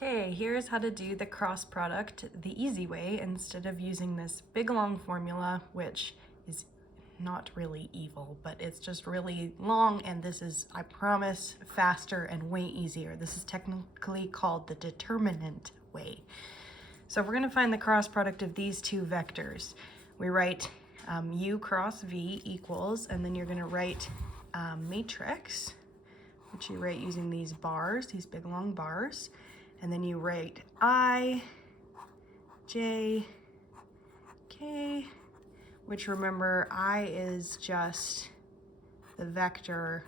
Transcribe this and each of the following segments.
Okay, here's how to do the cross product the easy way instead of using this big long formula, which is not really evil, but it's just really long, and this is, I promise, faster and way easier. This is technically called the determinant way. So we're gonna find the cross product of these two vectors. We write u cross v equals, and then you're gonna write matrix, which you write using these bars, these big long bars. And then you write I, J, K, which remember I is just the vector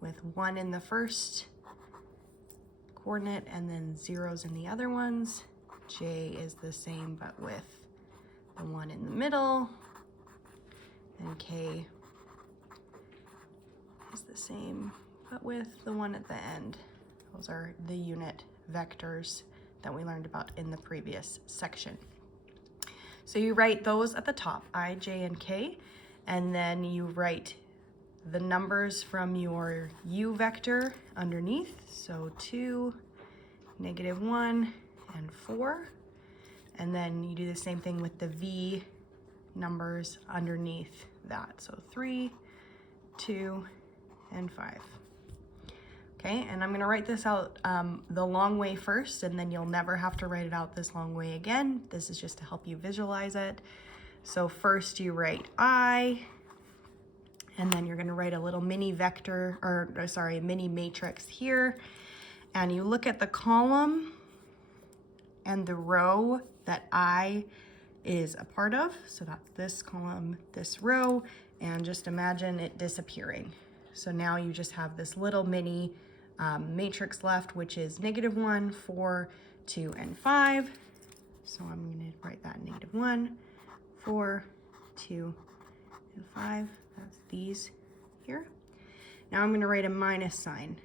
with 1 in the first coordinate and then zeros in the other ones. J is the same but with the 1 in the middle, and K is the same but with the 1 at the end. Those are the unit vectors that we learned about in the previous section. So you write those at the top, I, J, and K, and then you write the numbers from your U vector underneath. So 2, -1, and 4. And then you do the same thing with the V numbers underneath that. So 3, 2, and 5. Okay, and I'm gonna write this out the long way first, and then you'll never have to write it out this long way again. This is just to help you visualize it. So first you write I, and then you're gonna write a little mini vector, or sorry, mini matrix here, and you look at the column and the row that I is a part of. So that's this column, this row, and just imagine it disappearing. So now you just have this little mini matrix left, which is -1, 4, 2, and 5. So I'm going to write that -1, 4, 2, and 5. That's these here. Now I'm going to write a minus sign.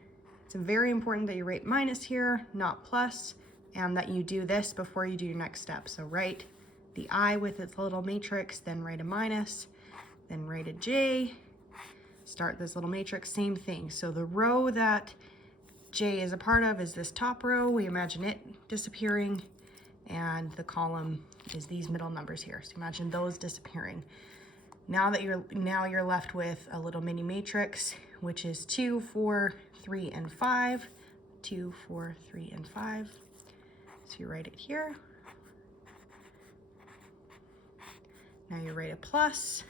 It's very important that you write minus here, not plus, and that you do this before you do your next step. So write the I with its little matrix, then write a minus, then write a J, start this little matrix, same thing. So the row that J is a part of is this top row. We imagine it disappearing, and the column is these middle numbers here. So imagine those disappearing. Now you're left with a little mini matrix, which is 2, 4, 3, and 5. 2, 4, 3, and 5. So you write it here. Now you write a plus.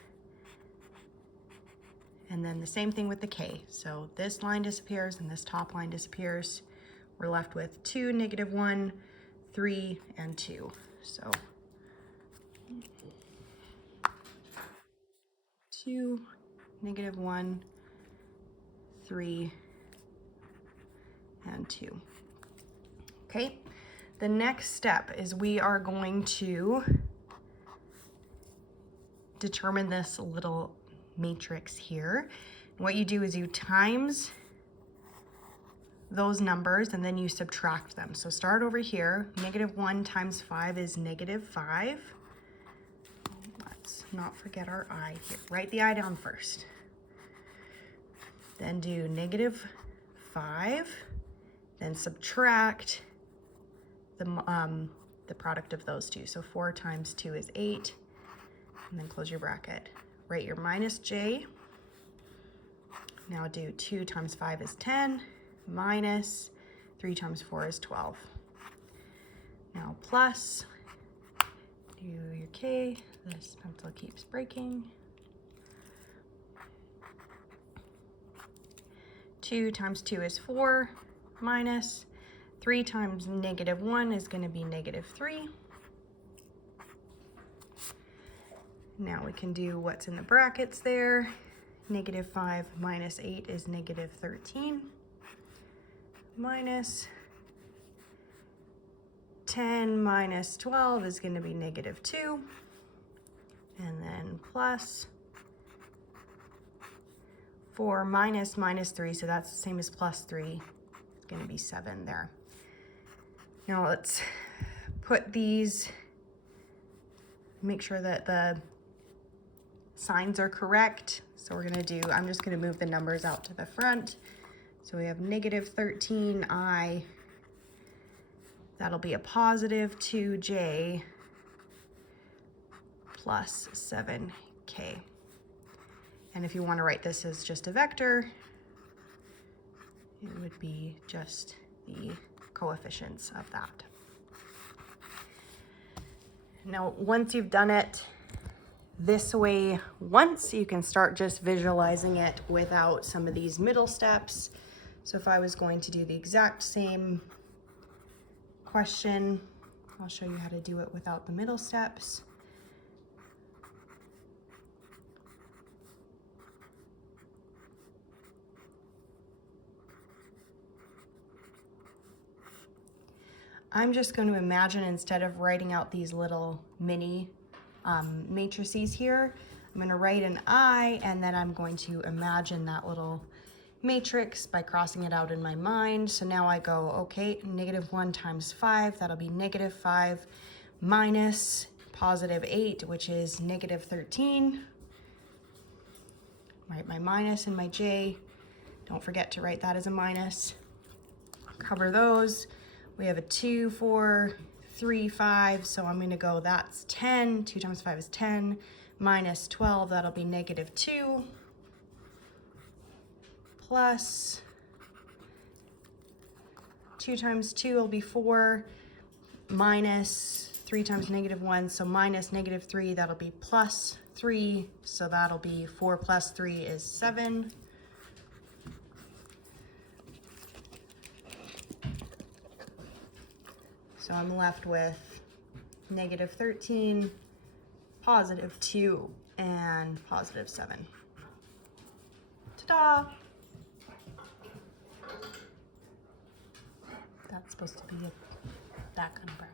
And then the same thing with the K. So this line disappears and this top line disappears. We're left with 2, -1, 3, and 2. So 2, -1, 3, and 2. Okay, the next step is we are going to determine this little matrix here. What you do is you times those numbers and then you subtract them. So start over here. -1 times 5 is -5. Let's not forget our I here. Write the I down first. Then do -5, then subtract the product of those two. So 4 times 2 is 8, and then close your bracket. Write your minus J. Now do 2 times 5 is 10, minus 3 times 4 is 12. Now plus, do your K. This pencil keeps breaking. 2 times 2 is 4, minus 3 times -1 is going to be -3. Now we can do what's in the brackets there. -5 minus 8 is -13. Minus 10 minus 12 is going to be -2. And then plus 4 minus -3, so that's the same as +3. It's going to be 7 there. Now let's put these, make sure that the signs are correct. So we're gonna do, I'm just gonna move the numbers out to the front. So we have negative 13i, that'll be a positive 2j plus 7k. And if you want to write this as just a vector, it would be just the coefficients of that. Now, once you've done it this way once, you can start just visualizing it without some of these middle steps. So if I was going to do the exact same question, I'll show you how to do it without the middle steps. I'm just going to imagine, instead of writing out these little mini matrices here, I'm going to write an I, and then I'm going to imagine that little matrix by crossing it out in my mind. So now I go, okay, -1 times 5, that'll be -5 minus +8, which is -13. Write my minus and my j. Don't forget to write that as a minus. Cover those. We have a 2, 4, 3, 5, so I'm going to go, that's 10. 2 times 5 is 10. Minus 12, that'll be -2. Plus 2 times 2 will be 4. Minus 3 times -1, so minus -3, that'll be +3. So that'll be 4 plus 3 is 7. So I'm left with -13, +2, and +7. Ta-da! That's supposed to be that kind of breath.